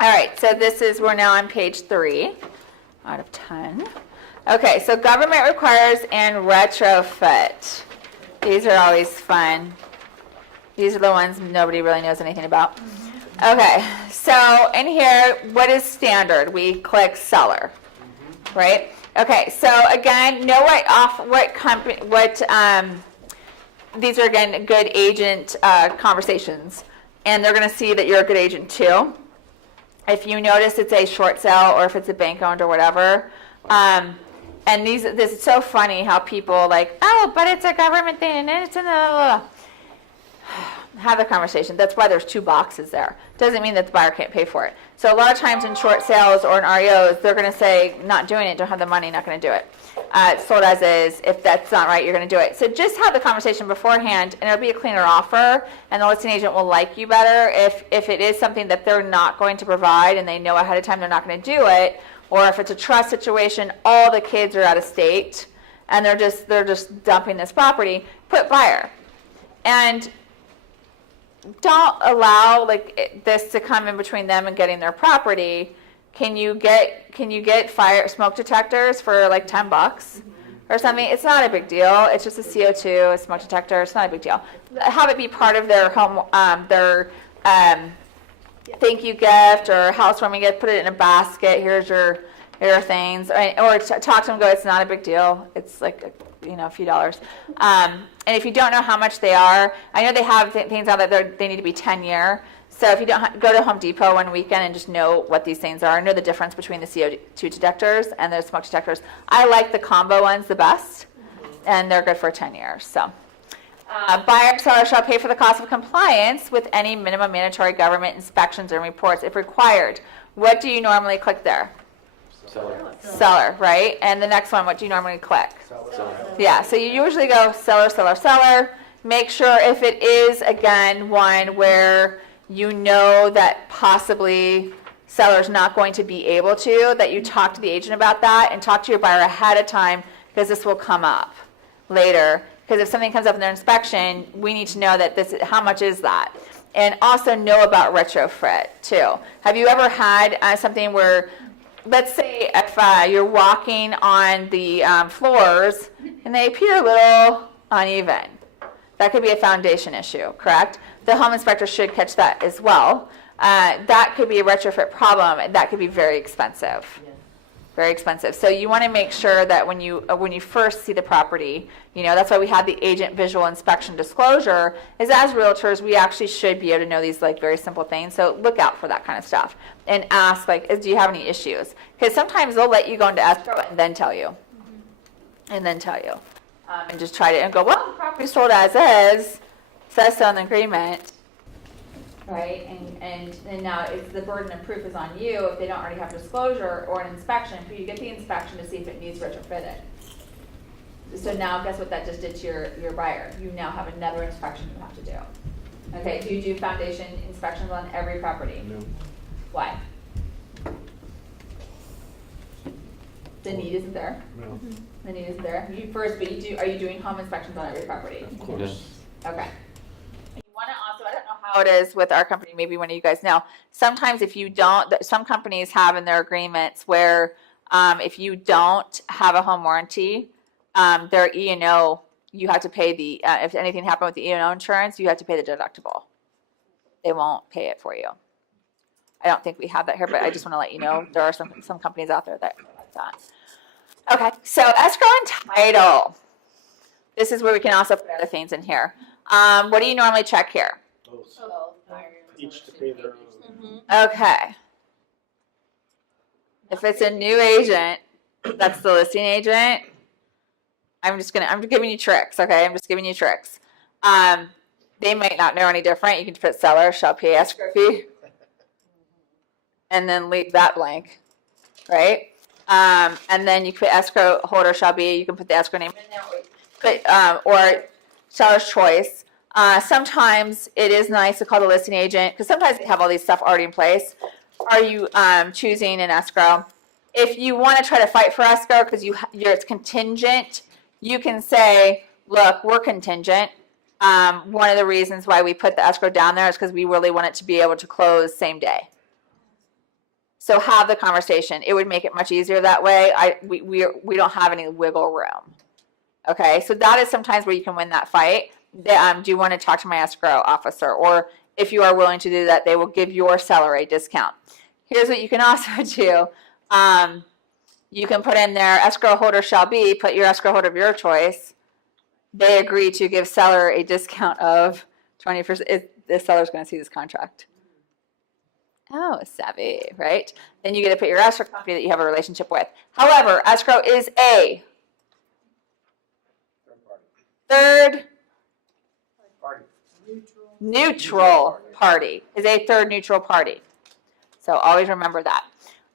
All right, so we're now on page 3 out of 10. Okay, so government requires and retrofit. These are always fun. These are the ones nobody really knows anything about. Okay, so in here, what is standard? We click seller, right? Okay, so again, know what company, these are again good agent conversations, and they're going to see that you're a good agent too. If you notice it's a short sale or if it's a bank owned or whatever, and this is so funny how people like, oh, but it's a government thing and it's in the have a conversation. That's why there's 2 boxes there. Doesn't mean that the buyer can't pay for it. So a lot of times in short sales or in REOs, they're going to say, not doing it, don't have the money, not going to do it. Sold as is, if that's not right, you're going to do it. So just have the conversation beforehand, and it'll be a cleaner offer, and the listing agent will like you better if it is something that they're not going to provide and they know ahead of time they're not going to do it, or if it's a trust situation, all the kids are out of state, and they're just dumping this property, put buyer. And don't allow this to come in between them and getting their property. Can you get smoke detectors for like $10 or something? It's not a big deal. It's just a CO2, a smoke detector. It's not a big deal. Have it be part of their home, their thank you gift or housewarming gift. Put it in a basket. Here are things. Or talk to them. Go. It's not a big deal. It's like a few dollars. And if you don't know how much they are, I know they have things out that they need to be 10-year. So if you don't go to Home Depot one weekend and just know what these things are, know the difference between the CO2 detectors and the smoke detectors. I like the combo ones the best, and they're good for 10 years. So buyer and seller shall pay for the cost of compliance with any minimum mandatory government inspections and reports if required. What do you normally click there? Seller, right? And the next one, what do you normally click? Seller. Yeah, so you usually go seller, seller, seller. Make sure if it is, again, one where you know that possibly seller's not going to be able to, that you talk to the agent about that and talk to your buyer ahead of time, because this will come up later. Because if something comes up in their inspection, we need to know that how much is that? And also know about retrofit too. Have you ever had something where, let's say if you're walking on the floors and they appear a little uneven, that could be a foundation issue, correct? The home inspector should catch that as well. That could be a retrofit problem. That could be very expensive. Yeah. Very expensive. So you want to make sure that when you first see the property, that's why we have the agent visual inspection disclosure, is as realtors, we actually should be able to know these very simple things. So look out for that kind of stuff and ask, do you have any issues? Because sometimes they'll let you go into escrow and then tell you. And then tell you. And just try to go, well, the property's sold as is, says so in the agreement, right? And now the burden of proof is on you if they don't already have disclosure or an inspection for you to get the inspection to see if it needs retrofitted. So now guess what that just did to your buyer? You now have another inspection you have to do. Okay, do you do foundation inspections on every property? No. Why? The need isn't there? No. The need isn't there? Are you doing home inspections on every property? Of course. Okay. You want to also, I don't know how it is with our company, maybe one of you guys know, sometimes if you don't, some companies have in their agreements where if you don't have a home warranty, their E&O, you have to pay if anything happened with the E&O insurance, you have to pay the deductible. They won't pay it for you. I don't think we have that here, but I just want to let you know there are some companies out there that like that. Okay, so escrow and title. This is where we can also put other things in here. What do you normally check here? Each to pay their own. Okay. If it's a new agent, that's the listing agent. I'm giving you tricks, okay? I'm just giving you tricks. They might not know any different. You can put seller shall pay escrow fee. And then leave that blank, right? And then you put escrow holder shall be, you can put the escrow name in there, or seller's choice. Sometimes it is nice to call the listing agent, because sometimes they have all these stuff already in place. Are you choosing an escrow? If you want to try to fight for escrow because it's contingent, you can say, look, we're contingent. One of the reasons why we put the escrow down there is because we really want it to be able to close same day. So have the conversation. It would make it much easier that way. We don't have any wiggle room. Okay, so that is sometimes where you can win that fight. Do you want to talk to my escrow officer? Or if you are willing to do that, they will give your seller a discount. Here's what you can also do. You can put in there, escrow holder shall be, put your escrow holder of your choice. They agree to give seller a discount of 20%. The seller's going to see this contract. Oh, savvy, right? Then you get to put your escrow company that you have a relationship with. However, escrow is a third neutral party. Is a third neutral party. So always remember that.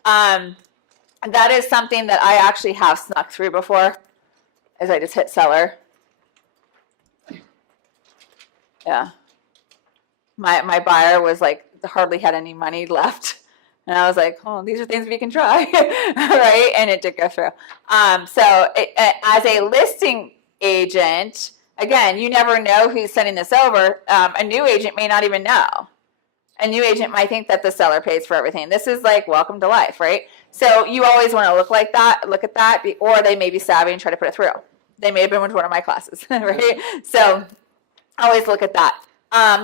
That is something that I actually have snuck through before, as I just hit seller. Yeah. My buyer was like, hardly had any money left. And I was like, oh, these are things we can try, right? And it did go through. As a listing agent, again, you never know who's sending this over. A new agent may not even know. A new agent might think that the seller pays for everything. This is like welcome to life, right? So you always want to look at that, or they may be savvy and try to put it through. They may have been with one of my classes, right? So always look at that.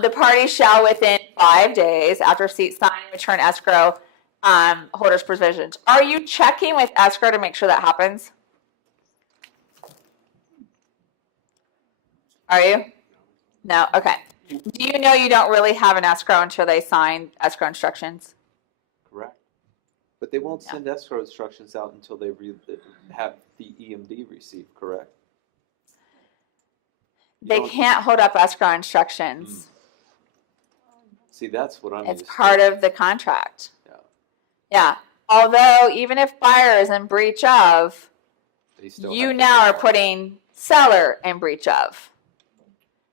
The party shall within 5 days after receipt sign return escrow holder's provisions. Are you checking with escrow to make sure that happens? Are you? No? Okay. Do you know you don't really have an escrow until they sign escrow instructions? Correct. But they won't send escrow instructions out until they have the EMD received, correct? They can't hold up escrow instructions. See, that's what I'm It's used to. part of the contract. Yeah. Yeah. Although, even if buyer is in breach of, They still you have to now are provide. putting seller in breach of.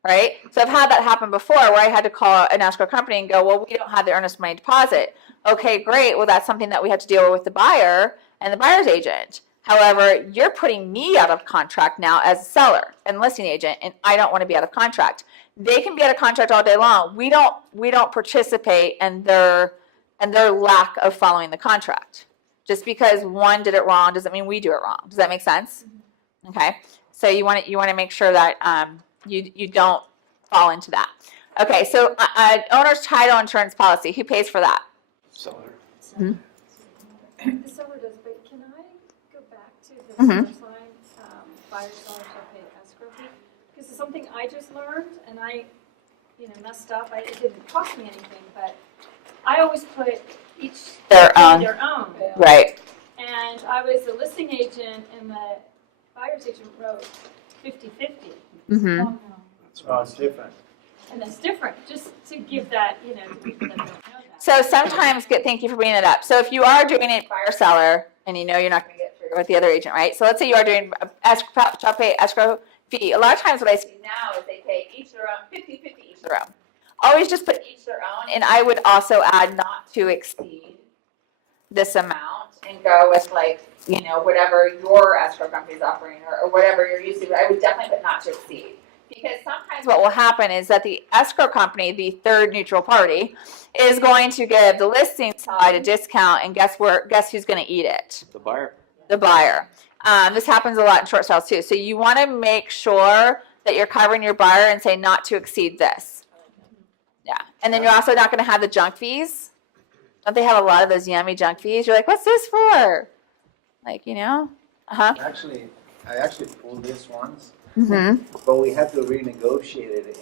Right? So I've had that happen before where I had to call an escrow company and go, well, we don't have the earnest money deposit. Okay, great. Well, that's something that we have to deal with the buyer and the buyer's agent. However, you're putting me out of contract now as a seller and listing agent, and I don't want to be out of contract. They can be out of contract all day long. We don't participate in their lack of following the contract. Just because one did it wrong doesn't mean we do it wrong. Does that make sense? Okay. So you want to make sure that you don't fall into that. Okay. So owner's title insurance policy. Who pays for that? Seller. Mm-hmm. The seller does, but can I go back to the Mhm. first line, buyer seller shall pay escrow fee? Because it's something I just learned and I, messed up. It didn't cost me anything, but I always put each Their own. their own. Right. And I was a listing agent and the buyer's agent wrote 50-50. Mm-hmm. Oh, no. Oh, it's different. And that's different, just to give that, to people that don't know that. So sometimes, thank you for bringing it up. So if you are doing it buyer seller, and you know you're not going to get through with the other agent, right? So let's say you are doing shall pay escrow fee. A lot of times what I see now is they pay each their own, 50-50 each their own. Always just put each their own, and I would also add not to exceed this amount and go with whatever your escrow company is offering or whatever you're used to. But I would definitely put not to exceed. Because sometimes what will happen is that the escrow company, the third neutral party, is going to give the listing side a discount, and guess who's going to eat it? The buyer. The buyer. This happens a lot in short sales too. So you want to make sure that you're covering your buyer and say not to exceed this. Yeah. And then you're also not going to have the junk fees. Don't they have a lot of those yummy junk fees? You're like, what's this for? Uh-huh. Actually, I actually pulled this once, Mm-hmm. but we had to renegotiate it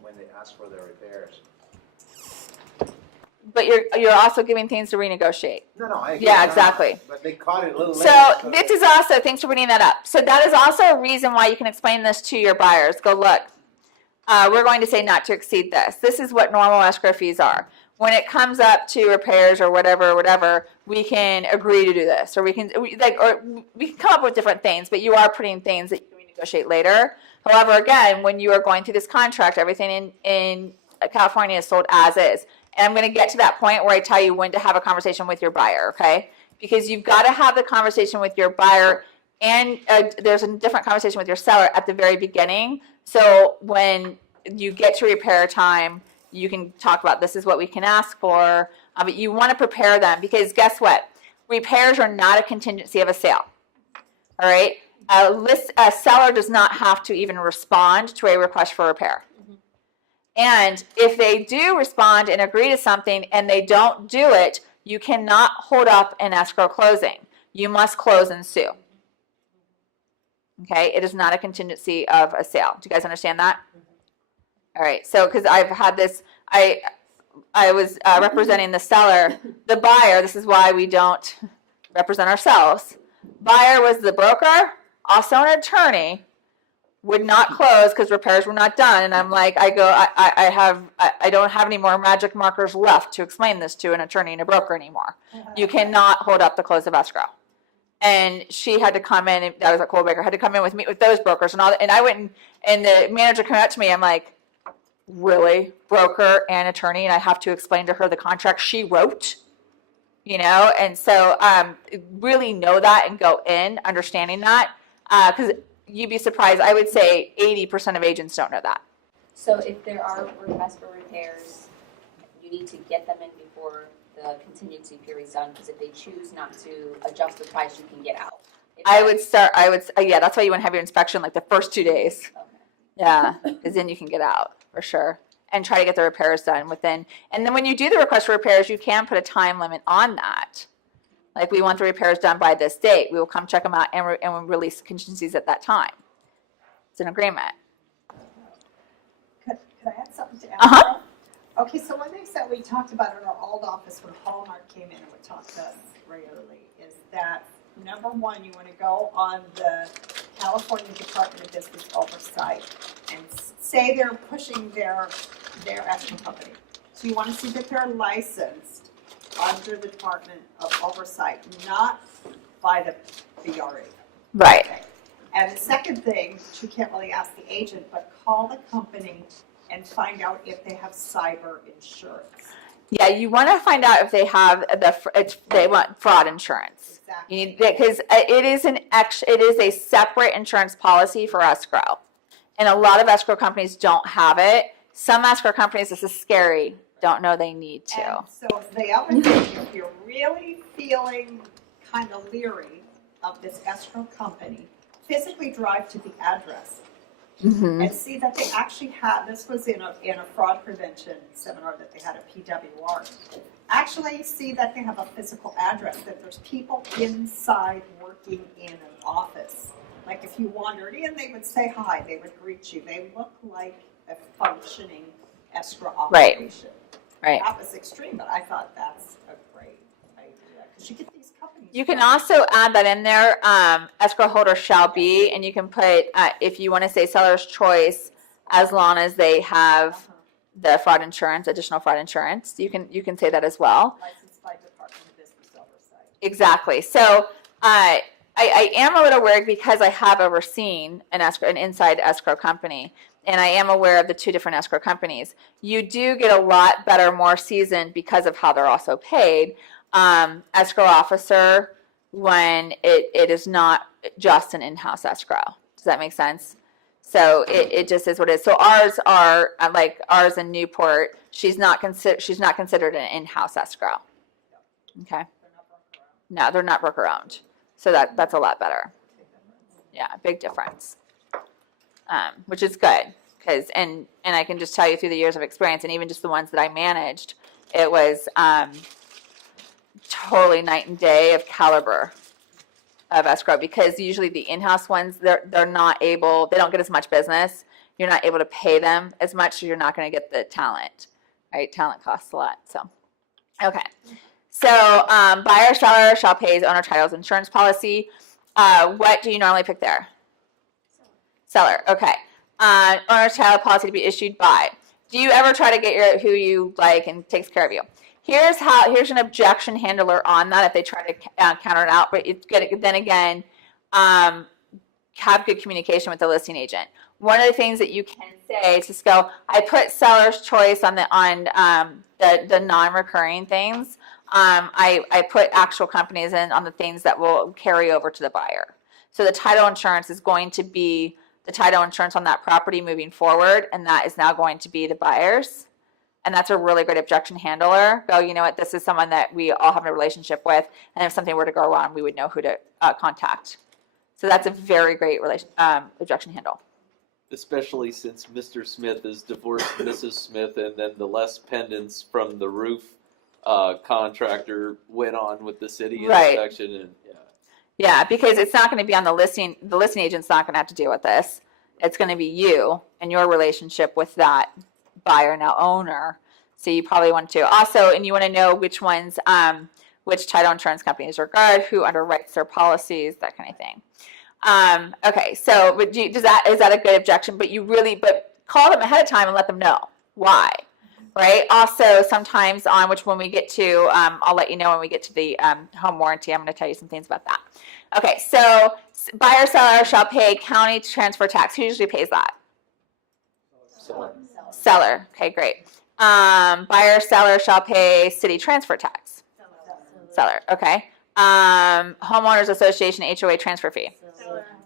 when they asked for the repairs. But you're also giving things to renegotiate. No, Yeah, exactly. But they caught it a little So later. this is also, thanks for bringing that up. So that is also a reason why you can explain this to your buyers. Go, look, we're going to say not to exceed this. This is what normal escrow fees are. When it comes up to repairs or whatever, we can agree to do this, or we can come up with different things. But you are putting things that you can renegotiate later. However, again, when you are going through this contract, everything in California is sold as is. And I'm going to get to that point where I tell you when to have a conversation with your buyer, okay? Because you've got to have the conversation with your buyer, and there's a different conversation with your seller at the very beginning. So when you get to repair time, you can talk about this is what we can ask for. But you want to prepare them because guess what? Repairs are not a contingency of a sale. All right? A seller does not have to even respond to a request for repair. And if they do respond and agree to something and they don't do it, you cannot hold up an escrow closing. You must close and sue. Okay? It is not a contingency of a sale. Do you guys understand that? All right. So, because I've had this, I was representing the seller, the buyer. This is why we don't represent ourselves. Buyer was the broker, also an attorney, would not close because repairs were not done. And I'm like, I don't have any more magic markers left to explain this to an attorney and a broker anymore. You cannot hold up the close of escrow. And she had to come in, and that was a Kohlbaker, had to come in with me with those brokers and all that. And I went and the manager came out to me. I'm like, really, broker and attorney, and I have to explain to her the contract she wrote, and so really know that and go in understanding that, because you'd be surprised. I would say 80% of agents don't know that. So if there are requests for repairs, you need to get them in before the contingency period is done, because if they choose not to adjust the price, you can get out. Yeah, that's why you want to have your inspection like the first 2 days. Okay. Yeah, because then you can get out for sure and try to get the repairs done within. And then when you do the request for repairs, you can put a time limit on that. Like, we want the repairs done by this date. We will come check them out and we'll release contingencies at that time. It's an agreement. Could I add something to add? Uh-huh. Okay, so one thing that we talked about in our old office when Hallmark came in and would talk to us regularly is that, number one, you want to go on the California Department of Business Oversight and say they're pushing their escrow company. So you want to see that they're licensed under the Department of Oversight, not by the BRE. Right. Okay. And the second thing, which you can't really ask the agent, but call the company and find out if they have cyber insurance. Yeah, you want to find out if they have they want fraud insurance. Exactly. You need, because it is a separate insurance policy for escrow, and a lot of escrow companies don't have it. Some escrow companies, this is scary, don't know they need to. And so the other thing, if you're really feeling kind of leery of this escrow company, physically drive to the address and see that they actually have, this was in a fraud prevention seminar that they had at PWR, actually see that they have a physical address, that there's people inside working in an office. Like if you wandered in, they would say hi, they would greet you. They look like a functioning escrow operation. Right. That was extreme, but I thought that's a great idea, because you get these companies. You can also add that in there, escrow holder shall be, and you can put, if you want to say seller's choice, as long as they have the fraud insurance, additional fraud insurance, you can say that as well. Licensed by Department of Business Oversight. Exactly. So I am a little worried because I have overseen an inside escrow company, and I am aware of the two different escrow companies. You do get a lot better, more seasoned because of how they're also paid. Escrow officer when it is not just an in-house escrow. Does that make sense? So it just is what it is. So ours are like ours in Newport. She's not considered an in-house escrow. Okay. No, they're not broker owned. So that's a lot better. Yeah, big difference. Which is good because and I can just tell you through the years of experience and even just the ones that I managed, it was totally night and day of caliber of escrow, because usually the in-house ones they're not able, they don't get as much business. You're not able to pay them as much, so you're not going to get the talent. Right? Talent costs a lot. So okay. So buyer seller shall pay owner titles insurance policy. What do you normally pick there? Seller. Okay. Owner title policy to be issued by. Do you ever try to get who you like and takes care of you? Here's an objection handler on that if they try to counter it out, but it's good. Then again, have good communication with the listing agent. One of the things that you can say is just go, I put seller's choice on the non-recurring things. I put actual companies in on the things that will carry over to the buyer. So the title insurance is going to be the title insurance on that property moving forward, and that is now going to be the buyer's. and that's a really good objection handler. Go, you know what, this is someone that we all have a relationship with, and if something were to go wrong, we would know who to contact. So that's a very great objection handle. Especially since Mr. Smith is divorced Mrs. Smith, and then the Les pendants from the roof contractor went on with the city Right. inspection, and Yeah, because it's not going to be on the listing. The listing agent's not going to have to deal with this. It's going to be you and your relationship with that buyer, now owner. So you probably want to also, and you want to know which ones, which title insurance companies regard, who underwrites their policies, that kind of thing. Okay, so but is that a good objection? But call them ahead of time and let them know why. Right. Also, sometimes when we get to, I'll let you know when we get to the home warranty. I'm going to tell you some things about that. Okay. So buyer seller shall pay county transfer tax. Who usually pays that? Seller. Okay, great. Buyer seller shall pay city transfer tax. Seller. Okay. Homeowners association HOA transfer fee.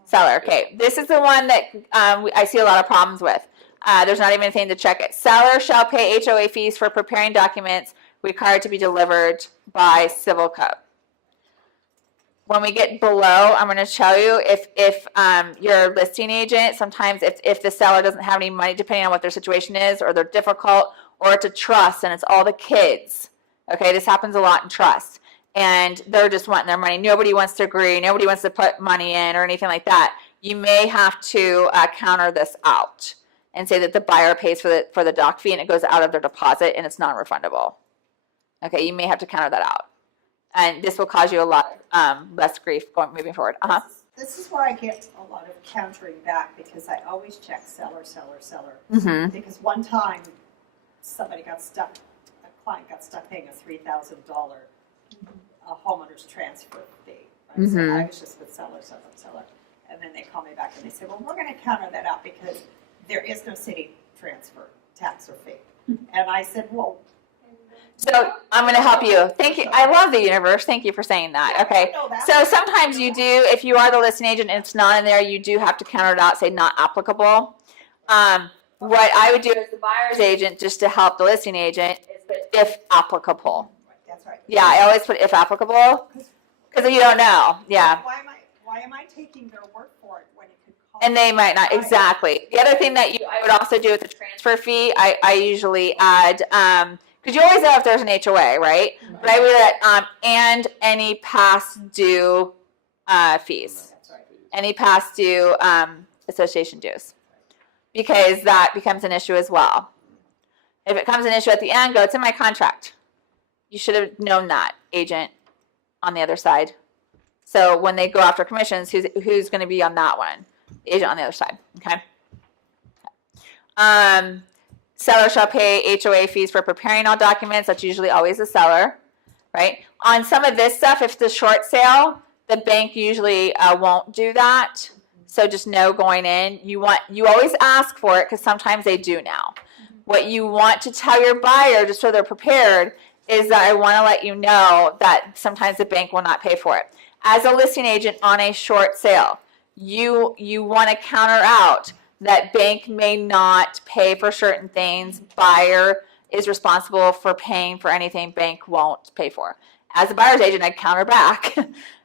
Seller. Okay. This is the one that I see a lot of problems with. There's not even anything to check it. Seller shall pay HOA fees for preparing documents required to be delivered by civil code. When we get below, I'm going to show you if your listing agent, sometimes if the seller doesn't have any money, depending on what their situation is, or they're difficult, or it's a trust and it's all the kids. Okay, this happens a lot in trust. And they're just wanting their money. Nobody wants to agree. Nobody wants to put money in or anything like that. You may have to counter this out and say that the buyer pays for the doc fee and it goes out of their deposit and it's non-refundable. Okay, you may have to counter that out. And this will cause you a lot less grief moving forward. This is where I get a lot of countering back, because I always check seller. Mm-hmm. Because one time, a client got stuck paying a $3,000 a homeowner's transfer fee. Right? So I was just with seller. And then they call me back and they say, well, we're going to counter that out because there is no city transfer tax or fee. And I said, well. So I'm going to help you. Thank you. I love the universe. Thank you for saying that. Okay. So sometimes you do, if you are the listing agent and it's not in there, you do have to counter it out, say not applicable. What I would do as the buyer's agent, just to help the listing agent, is put if applicable. That's right. Yeah, I always put if applicable because you don't know. Yeah. Why am I taking their word for it when it could cost? And they might not, exactly. The other thing that I would also do with the transfer fee, I usually add, because you always know if there's an HOA, right? But I would add, and any past due fees. That's right. Any past due association dues. Because that becomes an issue as well. If it becomes an issue at the end, go, it's in my contract. You should have known that, agent on the other side. So when they go after commissions, who's going to be on that one? The agent on the other side. Okay. Seller shall pay HOA fees for preparing all documents. That's usually always the seller, right? On some of this stuff, if it's a short sale, the bank usually won't do that. So just know going in, you always ask for it because sometimes they do now. What you want to tell your buyer, just so they're prepared, is that I want to let you know that sometimes the bank will not pay for it. As a listing agent on a short sale, you want to counter out that bank may not pay for certain things. Buyer is responsible for paying for anything bank won't pay for. As a buyer's agent, I counter back,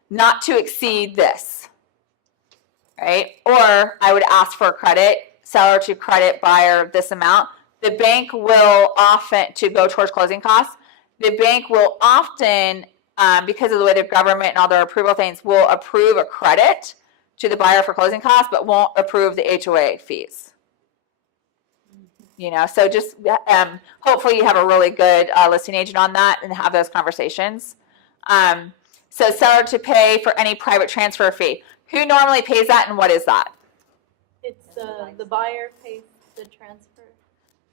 not to exceed this, right? Or I would ask for a credit, seller to credit buyer this amount. The bank will often, to go towards closing costs, the bank will often, because of the way the government and all their approval things, will approve a credit to the buyer for closing costs, but won't approve the HOA fees. You know, so just hopefully you have a really good listing agent on that and have those conversations. So seller to pay for any private transfer fee. Who normally pays that and what is that? It's the buyer pays the transfer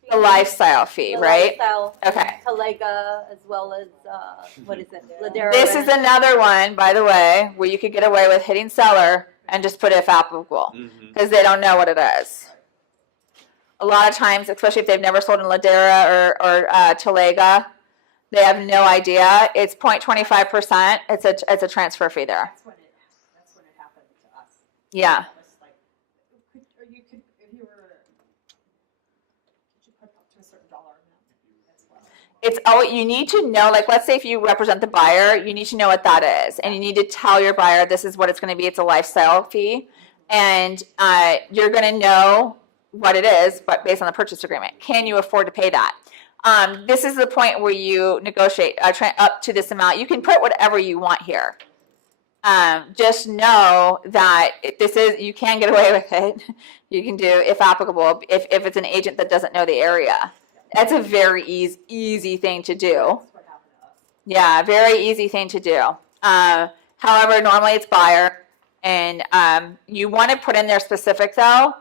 fee. The lifestyle fee, The right? lifestyle, Okay. Talega, as well as, what is it? Ladera. This is another one, by the way, where you could get away with hitting seller and just put if applicable because they don't know what it is. A lot of times, especially if they've never sold in Ladera or Talega, they have no idea. It's 0.25%. It's a transfer fee there. That's when it happened to us. Yeah. It was like, if you put up to a certain dollar amount, that's you need to know, like, let's say if you represent the buyer, you need to know what that is. And you need to tell your buyer, this is what it's going to be. It's a lifestyle fee. And you're going to know what it is, but based on the purchase agreement. Can you afford to pay that? This is the point where you negotiate up to this amount. You can put whatever you want here. Just know that you can get away with it. You can do, if applicable, if it's an agent that doesn't know the area. That's a very easy thing to do. Yeah, very easy thing to do. However, normally it's buyer, and you want to put in there specific though.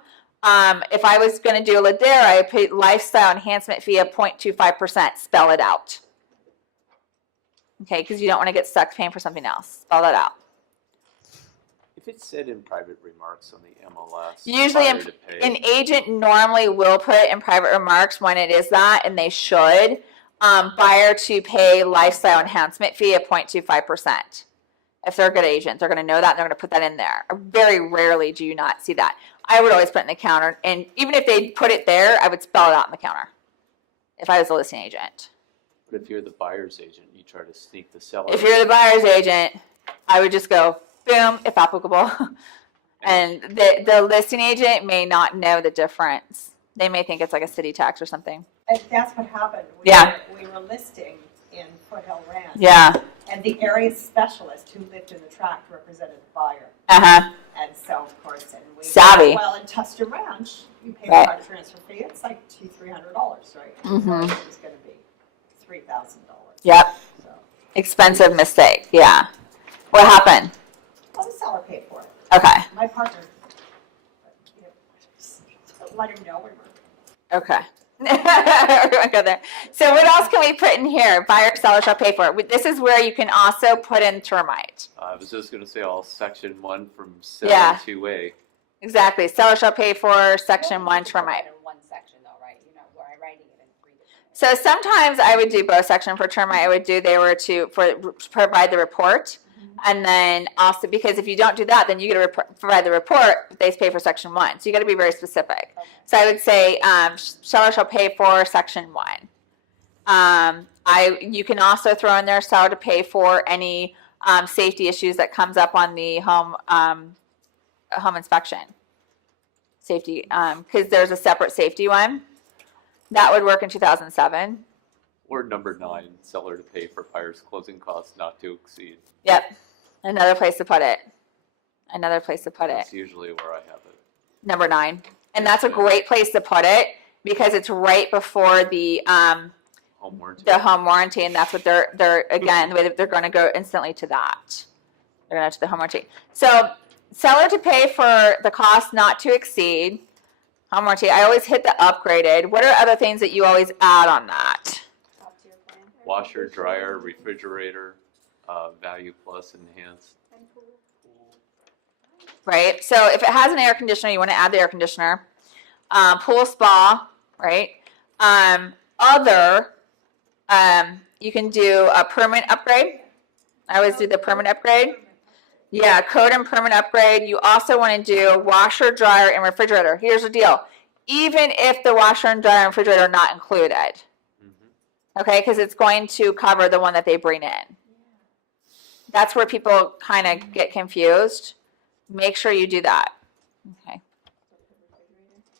If I was going to do a Ladera, I put lifestyle enhancement fee of 0.25%. Spell it out. Okay, because you don't want to get stuck paying for something else. Spell that out. If it's said in private remarks on the MLS, Usually buyer to pay, an agent normally will put it in private remarks when it is that, and they should. Buyer to pay lifestyle enhancement fee of 0.25%. If they're a good agent, they're going to know that, and they're going to put that in there. Very rarely do you not see that. I would always put it in the counter, and even if they put it there, I would spell it out in the counter if I was a listing agent. but if you're the buyer's agent, you try to sneak the seller. If you're the buyer's agent, I would just go, boom, if applicable. And the listing agent may not know the difference. They may think it's like a city tax or something. And that's what happened. We were listing in Foothill Ranch. Yeah. And the area specialist who lived in the tract represented the buyer. Uh-huh. And so, of course, and we Savvy. well, in Tuster Ranch, you pay Right. a card transfer fee. It's like $200-300, right? Mhm. It was going to be $3,000. Yep. So, Expensive mistake. Yeah. What happened? well, the seller paid for it. Okay. My partner, you know, let him know we were. Okay. We're gonna go there. So what else can we put in here? Buyer, seller shall pay for it. This is where you can also put in termite. I was just going to say all section 1 from Yeah. 7-2A. Exactly. Seller shall pay for section 1 You can put termite. it in one section though, right? You're not writing it in 3 different. So sometimes I would do both section for termite. I would do provide the report. And then also, because if you don't do that, then you get to provide the report, but they pay for section 1. So you got to be very specific. Okay. So I would say, seller shall pay for section 1. You can also throw in there seller to pay for any safety issues that comes up on the home inspection. Safety, because there's a separate safety one. That would work in 2007. Or number 9, seller to pay for buyer's closing costs not to exceed. Yep. Another place to put it. Another place to put it. That's usually where I have it. Number 9. And that's a great place to put it because it's right before the Home warranty. home warranty, and that's what they're again, the way that they're going to go instantly to that. They're going to the home warranty. So seller to pay for the cost not to exceed home warranty. I always hit the upgraded. What are other things that you always add on that? Top tier plan. Washer, dryer, refrigerator, value plus enhanced. And pool. Right? So if it has an air conditioner, you want to add the air conditioner. Pool spa, right? You can do a permanent upgrade. I always do the permanent upgrade. Yeah, code and permanent upgrade. You also want to do washer, dryer, and refrigerator. Here's the deal. Even if the washer and dryer and refrigerator are not included, okay, because it's going to cover the one that they bring in. That's where people kind of get confused. Make sure you do that. Okay.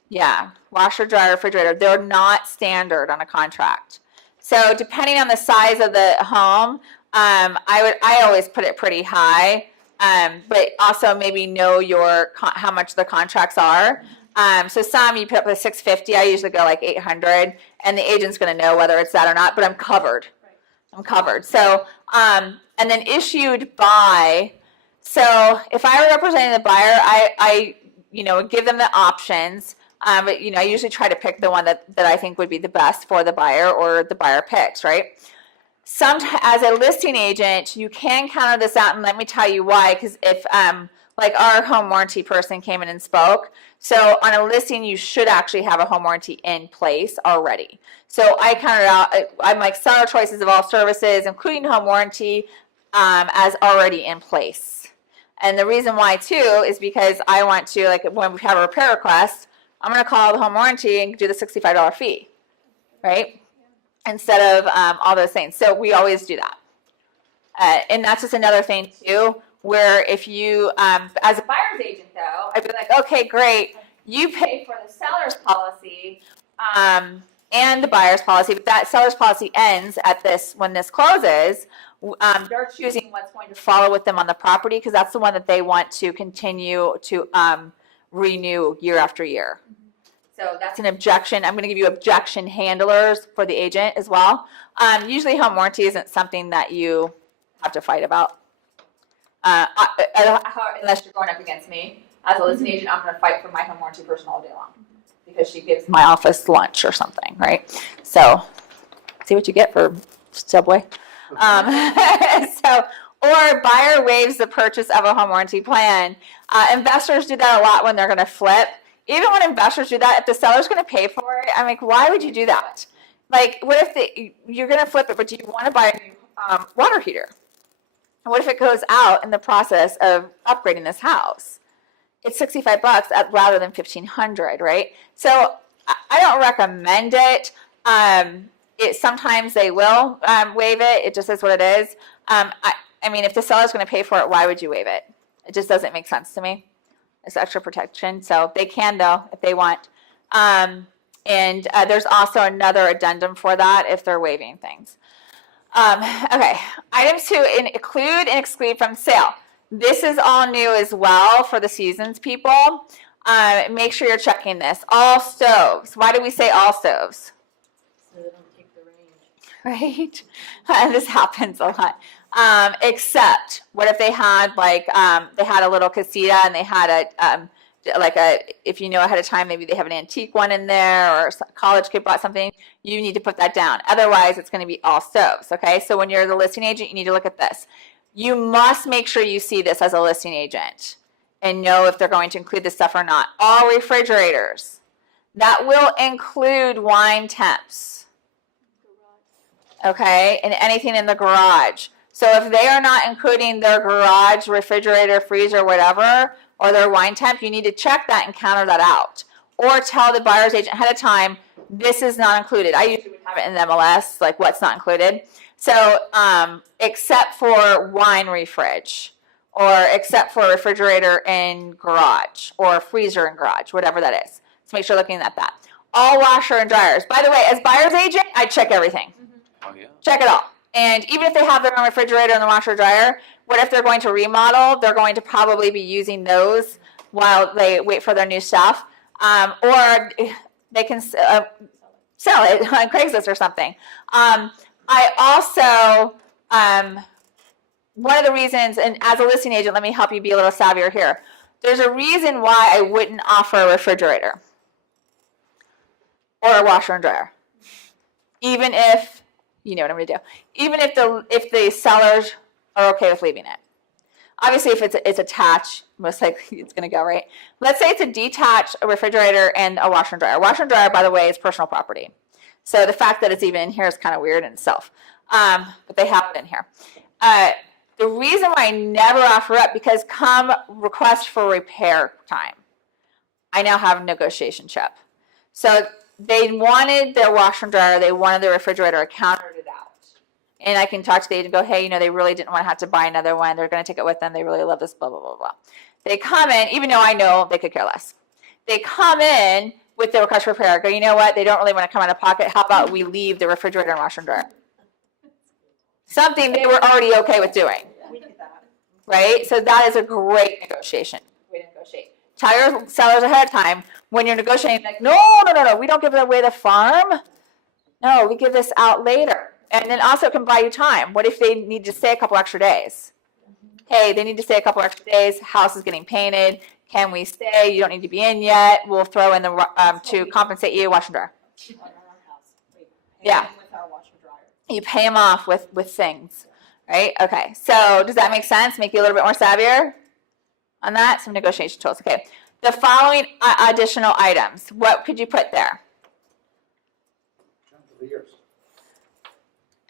Yeah, washer, dryer, refrigerator. They're not standard on a contract. So depending on the size of the home, I always put it pretty high, but also maybe know how much the contracts are. So some you put up with $650. I usually go like $800, and the agent's going to know whether it's that or not. But I'm covered. I'm covered. So and then issued by. So if I were representing the buyer, I would give them the options. But I usually try to pick the one that I think would be the best for the buyer or the buyer picks, right? As a listing agent, you can counter this out, and let me tell you why. Because if like our home warranty person came in and spoke, so on a listing, you should actually have a home warranty in place already. So I counted out. I'm like seller choices of all services, including home warranty, as already in place. And the reason why too is because I want to, like when we have a repair request, I'm going to call the home warranty and do the $65 fee, right? instead of all those things. So we always do that. And that's just another thing too, where if you, as a buyer's agent though, I'd be like, okay, great, you pay for the seller's policy and the buyer's policy, but that seller's policy ends at this, when this closes, they're choosing what's going to follow with them on the property because that's the one that they want to continue to renew year after year. So that's an objection. I'm going to give you objection handlers for the agent as well. Usually home warranty isn't something that you have to fight about. Unless you're going up against me. As a listing agent, I'm going to fight for my home warranty person all day long because she gives my office lunch or something, right? So see what you get for Subway. Or buyer waives the purchase of a home warranty plan. Investors do that a lot when they're going to flip. Even when investors do that, if the seller's going to pay for it, I'm like, why would you do that? Like, what if you're going to flip it, but do you want to buy a new water heater? And what if it goes out in the process of upgrading this house? It's $65 rather than $1,500, right? So I don't recommend it. Sometimes they will waive it. It just is what it is. I mean, if the seller's going to pay for it, why would you waive it? It just doesn't make sense to me. It's extra protection. So they can, though, if they want. And there's also another addendum for that if they're waiving things. Okay, items to include and exclude from sale. This is all new as well for the seasons people. Make sure you're checking this. All stoves. Why do we say all stoves? So they don't take the range. Right? This happens a lot. Except, what if they had like, they had a little casita and they had if you know ahead of time, maybe they have an antique one in there or a college kid bought something, you need to put that down. Otherwise, it's going to be all stoves, okay? So when you're the listing agent, you need to look at this. You must make sure you see this as a listing agent and know if they're going to include this stuff or not. All refrigerators. That will include wine temps, okay? And anything in the garage. So if they are not including their garage, refrigerator, freezer, whatever, or their wine temp, you need to check that and counter that out. Or tell the buyer's agent ahead of time, this is not included. I usually would have it in the MLS, like what's not included. So except for wine refridge, or except for refrigerator in garage, or freezer in garage, whatever that is. So make sure you're looking at that. All washer and dryers. By the way, as buyer's agent, I check everything. Oh, yeah. Check it all. And even if they have their own refrigerator and the washer dryer, what if they're going to remodel? They're going to probably be using those while they wait for their new stuff. Or they can sell it on Craigslist or something. I also, one of the reasons, and as a listing agent, let me help you be a little savvier here. There's a reason why I wouldn't offer a refrigerator or a washer and dryer. Even if, you know what I'm going to do. Even if the sellers are okay with leaving it. Obviously, if it's attached, most likely it's going to go, right? Let's say it's a detached refrigerator and a washer and dryer. Washer and dryer, by the way, is personal property. So the fact that it's even in here is kind of weird in itself. But they have it in here. The reason why I never offer up, because come request for repair time, I now have a negotiation chip. So they wanted their washer and dryer, they wanted their refrigerator, I countered it out. And I can talk to the agent and go, hey, they really didn't want to have to buy another one. They're going to take it with them. They really love this, blah, blah, blah, blah. They come in, even though I know they could care less. They come in with the request for repair. Go, you know what? They don't really want to come out of pocket. How about we leave the refrigerator and washer and dryer? Something they were already okay with doing. We did that. Right? So that is a great negotiation. Way to negotiate. Tell your sellers ahead of time when you're negotiating, like, no, we don't give away the farm. No, we give this out later. And then also it can buy you time. What if they need to stay a couple extra days? Hey, they need to stay a couple extra days. House is getting painted. Can we stay? You don't need to be in yet. We'll throw in the to compensate you, wash and dryer. Yeah. With our washer dryer. You pay them off with things, right? Okay. So does that make sense? Make you a little bit more savvier on that? Some negotiation tools. Okay. The following additional items. What could you put there? Chandeliers.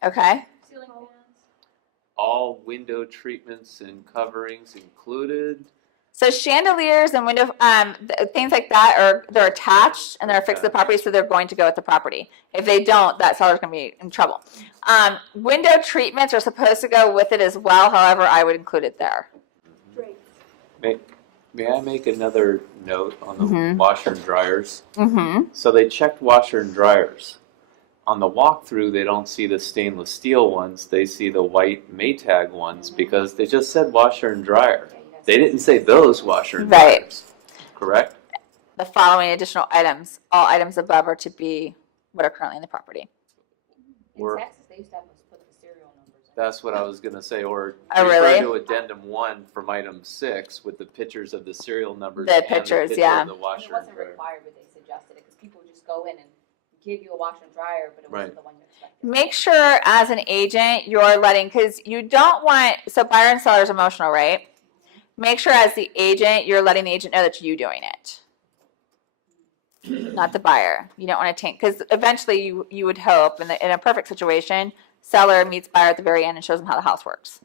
Okay. Ceiling fans. All window treatments and coverings included. So chandeliers and window, things like that they're attached and they're affixed to the property, so they're going to go with the property. If they don't, that seller's gonna be in trouble. Window treatments are supposed to go with it as well, however, I would include it there. May I make another note on the Mhm. washer and dryers? Mm-hmm. So they checked washer and dryers. On the walkthrough, they don't see the stainless steel ones. They see the white Maytag ones because they just said washer and dryer. They didn't say those washer and Right. dryers. Correct? The following additional items, all items above are to be what are currently in the property. In We're- Texas, they used to have us put the serial numbers in. That's what I was gonna say. Or Oh, refer really? to addendum 1 from item 6 with the pictures of the serial numbers The and pictures, the picture yeah. of the And washer it and wasn't dryer. required, but they suggested it, because people would just go in and give you a washer and dryer, but it wasn't Right. the one you expected. Make sure as an agent, you're letting, because you don't want, so buyer and seller is emotional, right? Make sure as the agent, you're letting the agent know that you're doing it. Not the buyer. You don't want to taint, because eventually you would hope, in a perfect situation, seller meets buyer at the very end and shows them how the house works.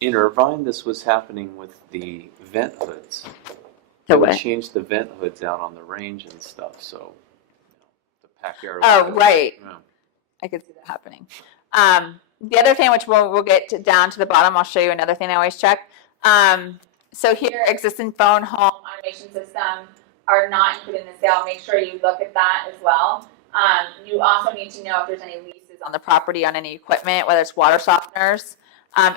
In Irvine, this was happening with the vent hoods. The They would what? change the vent hoods out on the range and stuff, so the backyard. Oh, right. Yeah. I could see that happening. The other thing, which we'll get to down to the bottom, I'll show you another thing I always check. So here, existing phone, home, automation system are not included in the sale. Make sure you look at that as well. You also need to know if there's any leases on the property on any equipment, whether it's water softeners.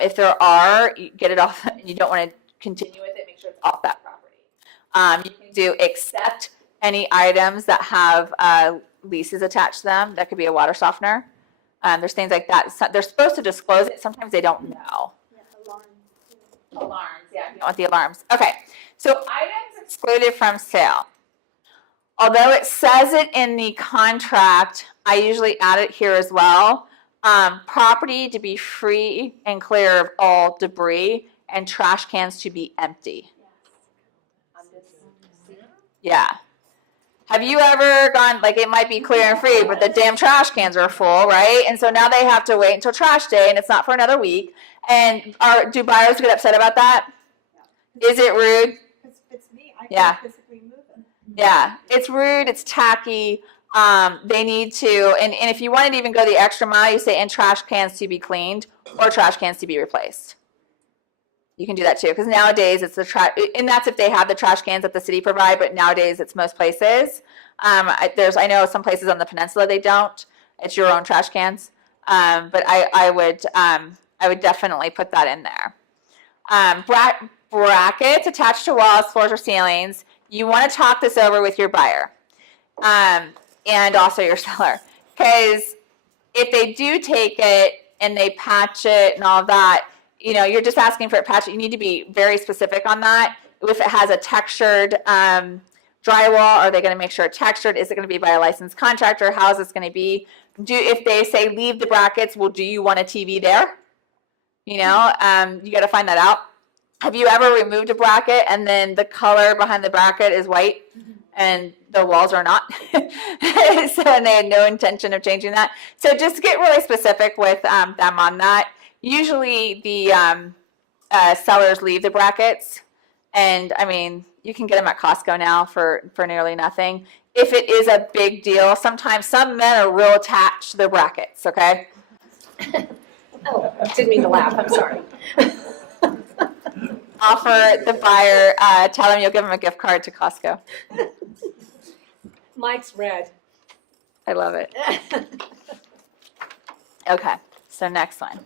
If there are, you get it off, and you don't want to continue with it, make sure it's off that property. You can do accept any items that have leases attached to them. That could be a water softener. There's things like that. So they're supposed to disclose it. Sometimes they don't know. Alarms, yeah. You don't want the alarms. Okay, so items excluded from sale. Although it says it in the contract, I usually add it here as well. Property to be free and clear of all debris, and trash cans to be empty. I'm just, see, Yeah. Have you ever gone, like, it might be clear and free, but the damn trash cans are full, right? And so now they have to wait until trash day, and it's not for another week. And do buyers get upset about that? Is it rude? Because if it's me, I Yeah. can't physically move them. Yeah, it's rude, it's tacky. They need to, and if you want to even go the extra mile, you say, and trash cans to be cleaned or trash cans to be replaced. You can do that too, because nowadays it's the trash, and that's if they have the trash cans that the city provide, but nowadays it's most places. I know some places on the peninsula they don't. It's your own trash cans. But I would definitely put that in there. Brackets attached to walls, floors, or ceilings. You want to talk this over with your buyer, and also your seller, because if they do take it and they patch it and all of that, you're just asking for it patched. You need to be very specific on that. If it has a textured drywall, are they going to make sure it's textured? Is it going to be by a licensed contractor? How is this going to be? If they say leave the brackets, well, do you want a TV there? You got to find that out. Have you ever removed a bracket and then the color behind the bracket is white and the walls are not? And they had no intention of changing that. So just get really specific with them on that. Usually the sellers leave the brackets, and I mean, you can get them at Costco now for nearly nothing. If it is a big deal, sometimes some men are real attached to their brackets, okay? Oh, didn't mean to laugh, I'm sorry. Offer the buyer, tell them you'll give them a gift card to Costco. Mike's red. I love it. Okay, so next one.